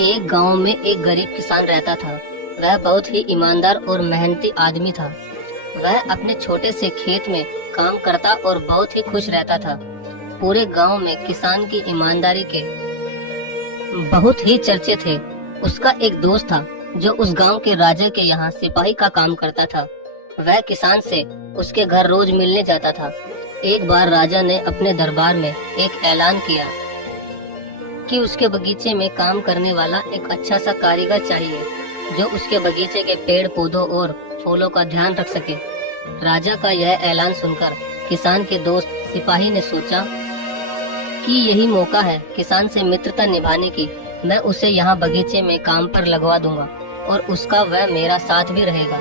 एक गांव में एक गरीब किसान रहता था। वह बहुत ही ईमानदार और मेहनती आदमी था। वह अपने छोटे से खेत में काम करता और बहुत ही खुश रहता था। पूरे गांव में किसान की ईमानदारी के बहुत ही चर्चे थे। उसका एक दोस्त था जो उस गांव के राजा के यहाँ सिपाही का काम करता था। वह किसान से उसके घर रोज मिलने जाता था। एक बार राजा ने अपने दरबार में एक ऐलान किया कि उसके बगीचे में काम करने वाला एक अच्छा सा कारीगर चाहिए जो उसके बगीचे के पेड़ पौधों और फूलों का ध्यान रख सके। राजा का यह ऐलान सुनकर किसान के दोस्त सिपाही ने सोचा कि यही मौका है किसान से मित्रता निभाने की। मैं उसे यहाँ बगीचे में काम पर लगवा दूंगा और उसका वह मेरा साथ भी रहेगा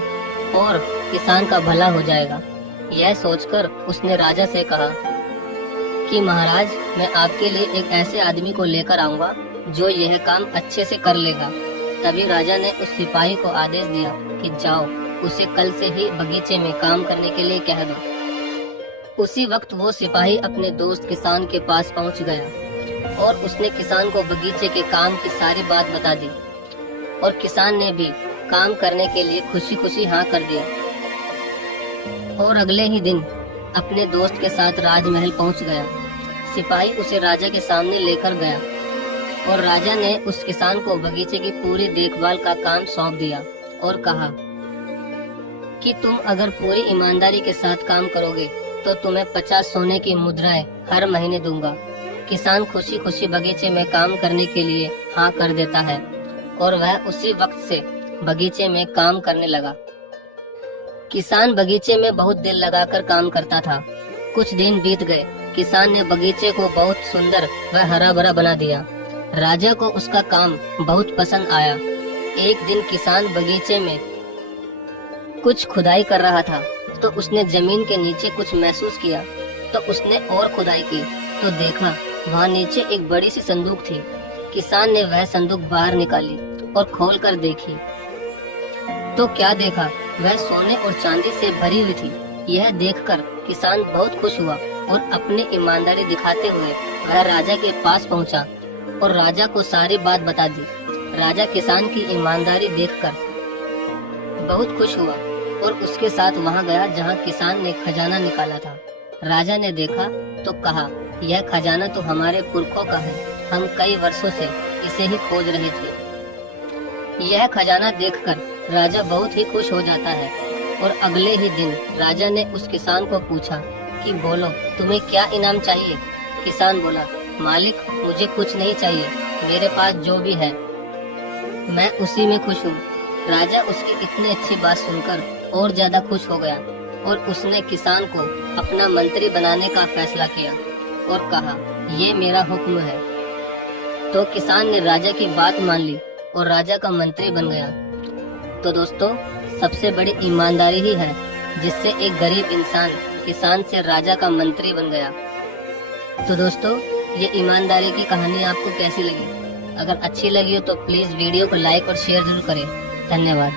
और किसान का भला हो जाएगा। यह सोचकर उसने राजा से कहा कि महाराज, मैं आपके लिए एक ऐसे आदमी को लेकर आऊंगा जो यह काम अच्छे से कर लेगा। तभी राजा ने उस सिपाही को आदेश दिया कि जाओ, उसे कल से ही बगीचे में काम करने के लिए कह दो। उसी वक्त वो सिपाही अपने दोस्त किसान के पास पहुंच गया और उसने किसान को बगीचे के काम की सारी बात बता दी और किसान ने भी काम करने के लिए खुशी खुशी हाँ कर दिया। और अगले ही दिन अपने दोस्त के साथ राजमहल पहुंच गया। सिपाही उसे राजा के सामने लेकर गया और राजा ने उस किसान को बगीचे की पूरी देखभाल का काम सौंप दिया और कहा कि तुम अगर पूरी ईमानदारी के साथ काम करोगे तो तुम्हें 50 सोने की मुद्राएं हर महीने दूंगा। किसान खुशी खुशी बगीचे में काम करने के लिए हाँ कर देता है और वह उसी वक्त से बगीचे में काम करने लगा। किसान बगीचे में बहुत दिल लगाकर काम करता था। कुछ दिन बीत गए। किसान ने बगीचे को बहुत सुंदर व हरा भरा बना दिया। राजा को उसका काम बहुत पसंद आया। एक दिन किसान बगीचे में कुछ खुदाई कर रहा था तो उसने जमीन के नीचे कुछ महसूस किया। तो उसने और खुदाई की तो देखा वहाँ नीचे एक बड़ी सी संदूक थी। किसान ने वह संदूक बाहर निकाली और खोलकर देखी तो क्या देखा, वह सोने और चांदी से भरी हुई थी। यह देखकर किसान बहुत खुश हुआ और अपनी ईमानदारी दिखाते हुए वह राजा के पास पहुंचा और राजा को सारी बात बता दी। राजा किसान की ईमानदारी देखकर बहुत खुश हुआ और उसके साथ वहां गया जहां किसान ने खजाना निकाला था। राजा ने देखा तो कहा, यह खजाना तो हमारे पुरखों का है, हम कई वर्षों से इसे ही खोज रहे थे। यह खजाना देखकर राजा बहुत ही खुश हो जाता है और अगले ही दिन राजा ने उस किसान को पूछा कि बोलो, तुम्हें क्या इनाम चाहिए। किसान बोला, मालिक, मुझे कुछ नहीं चाहिए, मेरे पास जो भी है मैं उसी में खुश हूँ। राजा उसकी इतनी अच्छी बात सुनकर और ज्यादा खुश हो गया और उसने किसान को अपना मंत्री बनाने का फैसला किया और कहा, ये मेरा हुक्म है। तो किसान ने राजा की बात मान ली और राजा का मंत्री बन गया। तो दोस्तों, सबसे बड़ी ईमानदारी ही है जिससे एक गरीब इंसान किसान से राजा का मंत्री बन गया। तो दोस्तों, ये ईमानदारी की कहानी आपको कैसी लगी? अगर अच्छी लगी हो तो प्लीज वीडियो को लाइक और शेयर जरूर करें। धन्यवाद।